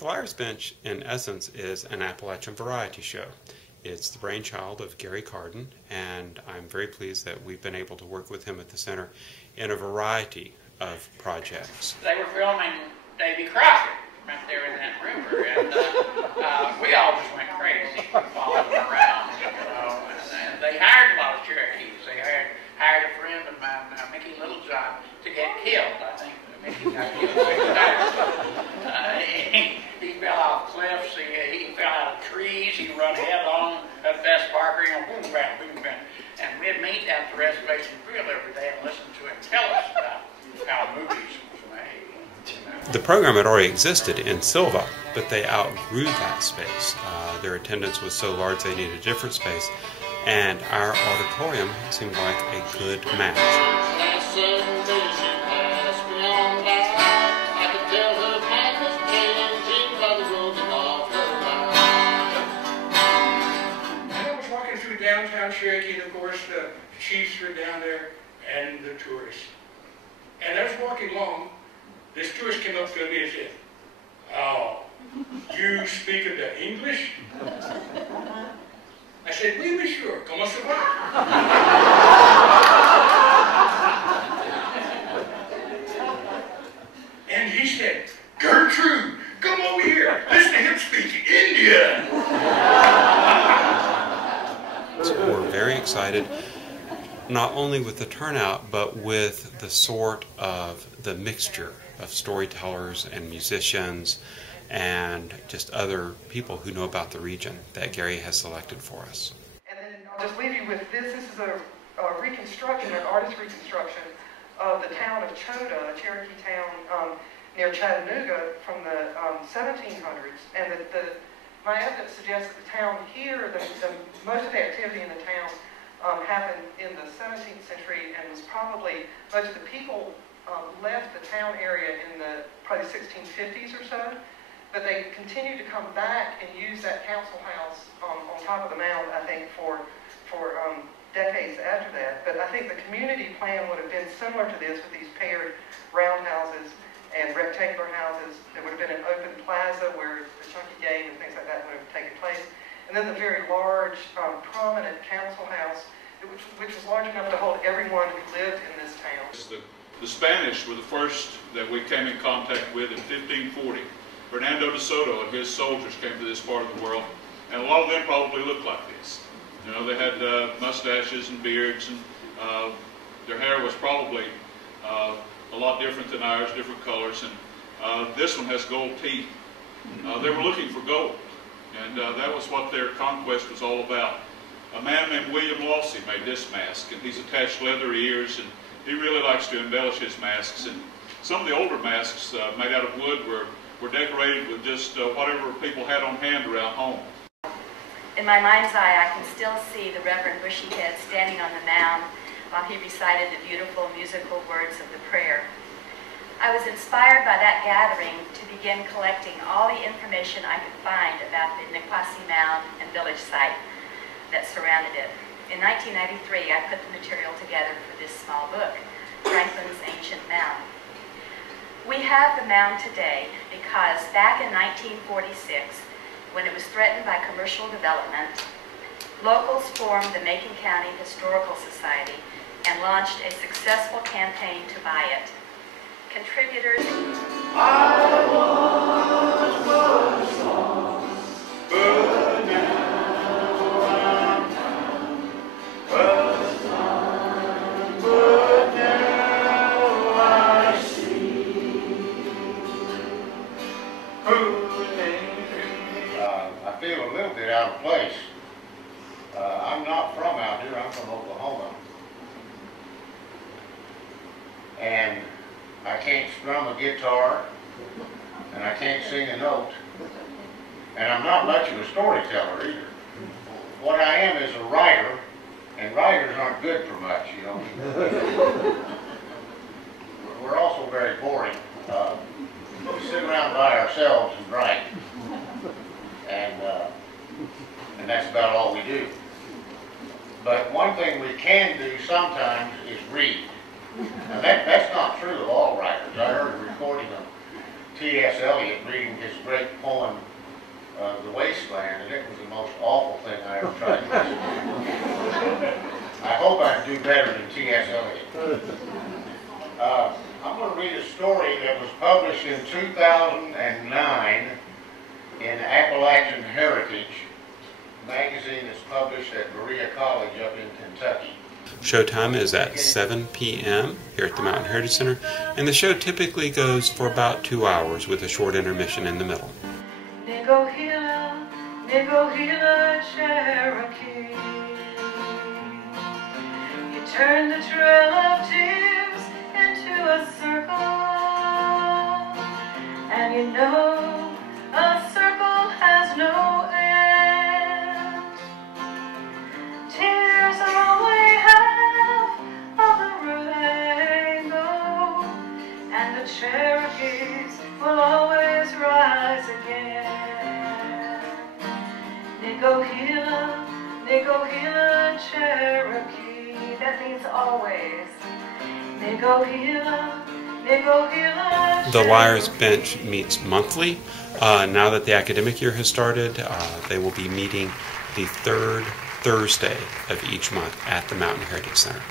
The Liar's Bench, in essence, is an Appalachian variety show. It's the brainchild of Gary Carden, and I'm very pleased that we've been able to work with him at the center in a variety of projects. They were filming Davy Crockett right there in that river, and we all just went crazy following them around, you know. And they hired a lot of Cherokees. They hired a friend of mine, Mickey Littlejohn, to get killed. I think Mickey got killed 6 times. He fell off cliffs, he fell out of trees, he run headlong at Mattheis-Marke, you know, boom, bam, boom, bam. And we'd meet at the reservation grill every day and listen to him tell us about how movies was made. You know. The program had already existed in Silva, but they outgrew that space. Their attendance was so large they needed a different space, and our auditorium seemed like a good match. Downtown Cherokee, and of course the chiefs were down there and the tourists. And I was walking along, this tourist came up to me and said, "Oh, you speak of the English?" I said, "Oui, monsieur, comment ça va?" And he said, "Gertrude, come over here, listen to him speak Indian." We're very excited, not only with the turnout, but with the sort of the mixture of storytellers and musicians and just other people who know about the region that Gary has selected for us. And then I'll just leave you with this. This is a reconstruction, an artist reconstruction of the town of Chota, a Cherokee town near Chattanooga from the 1700s. And my evidence suggests that the town here, most of the activity in the town happened in the 17th century, and was probably, most of the people left the town area in the probably 1650s or so, but they continued to come back and use that council house on top of the mound, I think, for decades after that. But I think the community plan would have been similar to this, with these paired roundhouses and rectangular houses. There would have been an open plaza where the chunky game and things like that would have taken place. And then the very large, prominent council house, which was large enough to hold everyone who lived in this town. The Spanish were the first that we came in contact with in 1540. Fernando de Soto and his soldiers came to this part of the world, and a lot of them probably looked like this. You know, they had mustaches and beards, and their hair was probably a lot different than ours, different colors, and this one has gold teeth. They were looking for gold, and that was what their conquest was all about. A man named William Lawsey made this mask, and he's attached leather ears, and he really likes to embellish his masks. And some of the older masks made out of wood were decorated with just whatever people had on hand around home. In my mind's eye, I can still see the Reverend Bushyhead standing on the mound while he recited the beautiful musical words of the prayer. I was inspired by that gathering to begin collecting all the information I could find about the Niquosi Mound and village site that surrounded it. In 1993, I put the material together for this small book, Franklin's Ancient Mound. We have the mound today because back in 1946, when it was threatened by commercial development, locals formed the Macon County Historical Society and launched a successful campaign to buy it. Contributors... I once was a song, but now I'm found. Was time, but now I see. I feel a little bit out of place. I'm not from out here, I'm from Oklahoma. And I can't strum a guitar, and I can't sing a note, and I'm not much of a storyteller either. What I am is a writer, and writers aren't good for much, you know. We're also very boring. We sit around by ourselves and write, and that's about all we do. But one thing we can do sometimes is read. Now that's not true of all writers. I heard a recording of T.S. Eliot reading his great poem do better than T.S. Eliot. I'm going to read a story that was published in 2009 in Appalachian Heritage magazine that's published at Berea College up in Kentucky. Showtime is at 7 p.m. here at the Mountain Heritage Center, and the show typically goes for about 2 hours with a short intermission in the middle. Niggo-Hila, Cherokee. You turn the trail of tears into a circle, and you know a circle has no end. Tears are only half of the rainbow, and the Cherokees will always rise again. Niggo-Hila, Niggo-Hila, Cherokee. That means always. Niggo-Hila, Niggo-Hila, Cherokee. The Liars Bench meets monthly. Now that the academic year has started, they will be meeting the third Thursday of each month at the Mountain Heritage Center.